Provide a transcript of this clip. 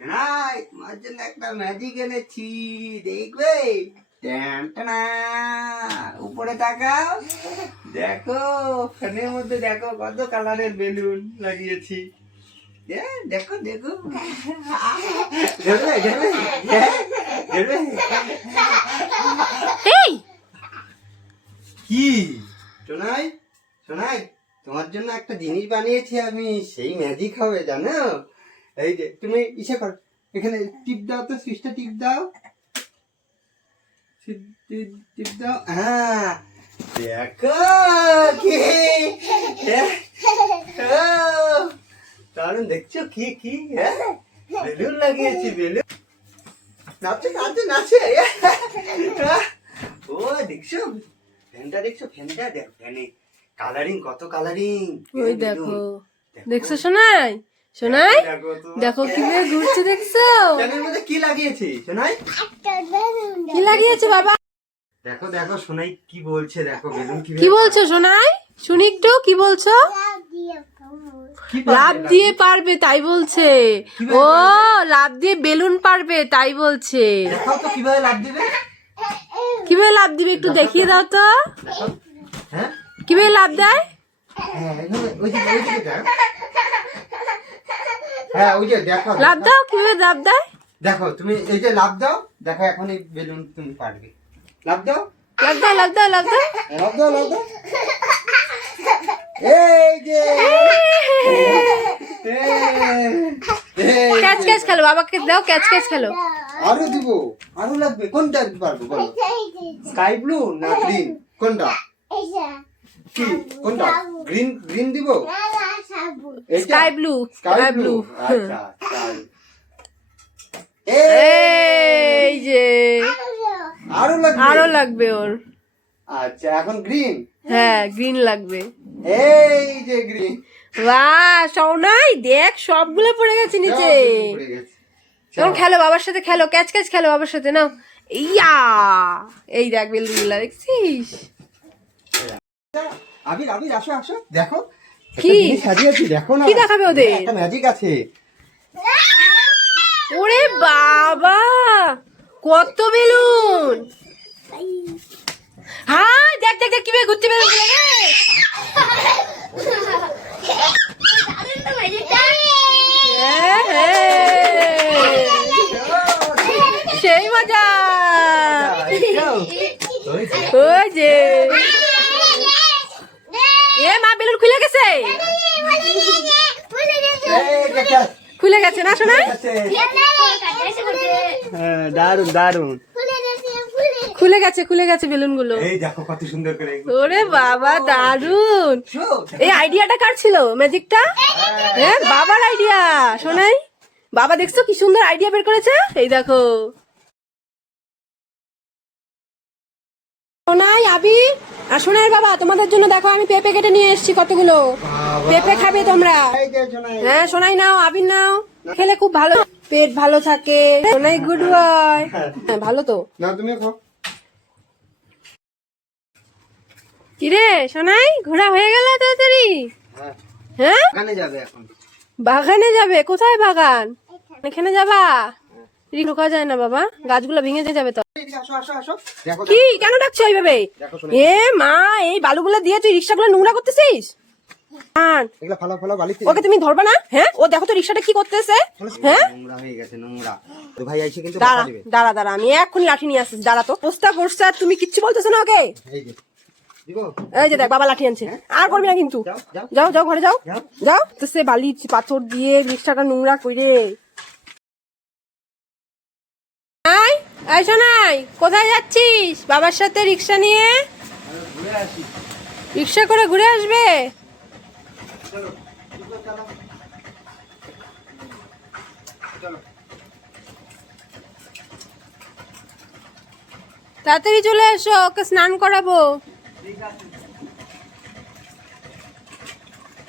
নাই তোমার জন্য একটা ম্যাজিক এনেছি, দেখবে? ট্যান-টানা, উপরে তাকাও, দেখো ফ্যানের মধ্যে দেখো কত কালারের বেলুন লাগিয়েছি। দেখো দেখো, ধরবে ধরবে ধরবে। এই কি সোনাই, সোনাই তোমার জন্য একটা জিনিস বানিয়েছি আমি, সেই ম্যাজিক হবে জানো? এই যে তুমি ইসে করো, এখানে টিপ দাও তো, সুইচটা টিপ দাও, টিপ দাও। হ্যাঁ দেখো কি দারুন, দেখছো কি কি বেলুন লাগিয়েছি, বেলুন নাচছে নাচছে নাচছে। ও দেখছো ফ্যানটা, দেখছো ফ্যানটা, দেখ ফ্যানে কালারিং, কত কালারিং। ওই দেখো, দেখছো সোনাই? সোনাই দেখো কিভাবে ঘুরছে, দেখছো? ফ্যানের মধ্যে কি লাগিয়েছি সোনাই? কি লাগিয়েছে বাবা? দেখো দেখো সোনাই কি বলছে, দেখো বেলুন কি বলছো সোনাই? শুনি একটু, কি বলছো? লাভ দিয়ে পারবে তাই বলছে। ও লাভ দিয়ে বেলুন পারবে তাই বলছে। দেখাও তো কিভাবে লাভ দিবে। কিভাবে লাভ দিবে একটু দেখিয়ে দাও তো। হ্যাঁ কিভাবে লাভ দেয়? হ্যাঁ ওই যে দেখো, হ্যাঁ ওই যে দেখো, লাভ দাও, কিভাবে লাভ দেয় দেখো তুমি এই যে লাভ দাও, দেখো এখন এই বেলুন তুমি পারবে। লাভ দাও, লাভ দাও, লাভ দাও, লাভ দাও। লাভ দাও, লাভ দাও। এই যে ক্যাচ ক্যাচ খেলো, বাবাকে দাও, ক্যাচ ক্যাচ খেলো। আরো দিব, আরো লাগবে, কোনটা পারবো বলো? স্কাই ব্লু না গ্রিন, কোনটা? কি কোনটা? গ্রিন, গ্রিন দিব? স্কাই ব্লু, স্কাই ব্লু, আচ্ছা স্কাই। এই যে আরো লাগবে, আরো লাগবে ওর। আচ্ছা এখন গ্রিন, হ্যাঁ গ্রিন লাগবে। এই যে গ্রিন। বাহ সোনাই দেখ সবগুলো পড়ে গেছে নিচে। এখন খেলো বাবার সাথে, খেলো ক্যাচ ক্যাচ খেলো বাবার সাথে, নাও। ইয়া এই দেখ বেলুনগুলা, দেখছিস? আবির আবির আসো আসো, দেখো কি সাজিয়েছি, দেখো না কি দেখাবে ওদের? একটা ম্যাজিক আছে। ওরে বাবা কত বেলুন! হ্যাঁ দেখ দেখ দেখ কিভাবে ঘুরছে বেলুন গুলো। সেই মজা। ওই যে এ মা বেলুন খুলে গেছে, খুলে গেছে না শোনা? দারুন দারুন, খুলে গেছে বেলুন গুলো। এই দেখো কত সুন্দর করে। ওরে বাবা দারুন! এই আইডিয়াটা কার ছিল, ম্যাজিকটা? হ্যাঁ বাবার আইডিয়া শোনাই। বাবা দেখছো কি সুন্দর আইডিয়া বের করেছে, এই দেখো। সোনাই আবি আর সোনাইয়ের বাবা, তোমাদের জন্য দেখো আমি পেঁপে কেটে নিয়ে এসেছি কতগুলো। পেঁপে খাবে তোমরা? হ্যাঁ সোনাই নাও, আবির নাও, খেলে খুব ভালো, পেট ভালো থাকে। Sonai good boy. হ্যাঁ ভালো তো। না তুমি খাও। কিরে সোনাই ঘোরা হয়ে গেল তাড়াতাড়ি? হ্যাঁ বাগানে যাবে এখন। বাগানে যাবে? কোথায় বাগান? এখানে যাবা? ঢোকা যায় না বাবা, গাছগুলো ভেঙে যাবে তো। আসো আসো আসো, দেখো কি কেন ডাকছো এইভাবে? এ মা এই বালুগুলো দিয়ে তুই রিক্সাগুলো নোংরা করতেছিস। এগুলা ফালা ফালা বালিতে। ওকে তুমি ধরবা না? হ্যাঁ ও দেখো তো রিক্সাটা কি করতেছে। হ্যাঁ নোংরা হয়ে গেছে, নোংরা। তো ভাই আইছে কিন্তু দাঁড়া বাধা দিবে। দাঁড়া দাঁড়া, আমি এক্ষুনি লাঠি নিয়ে আসছি, দাঁড়া তো। পোস্তা করছে আর তুমি কিচ্ছু বলতেছো না ওকে। এই যে দিব। এই যে দেখ বাবা লাঠি আনছে, আর করবি না কিন্তু। যাও যাও যাও ঘরে যাও, যাও তো। সে বালি পাথর দিয়ে রিক্সাটা নোংরা করে। এই শোনাই কোথায় যাচ্ছিস? বাবার সাথে রিক্সা নিয়ে? ঘুরে আসি। রিক্সা করে ঘুরে আসবে? চলো চলো চলো। তাড়াতাড়ি চলে এসো, ওকে স্নান করাবো। ঠিক আছে।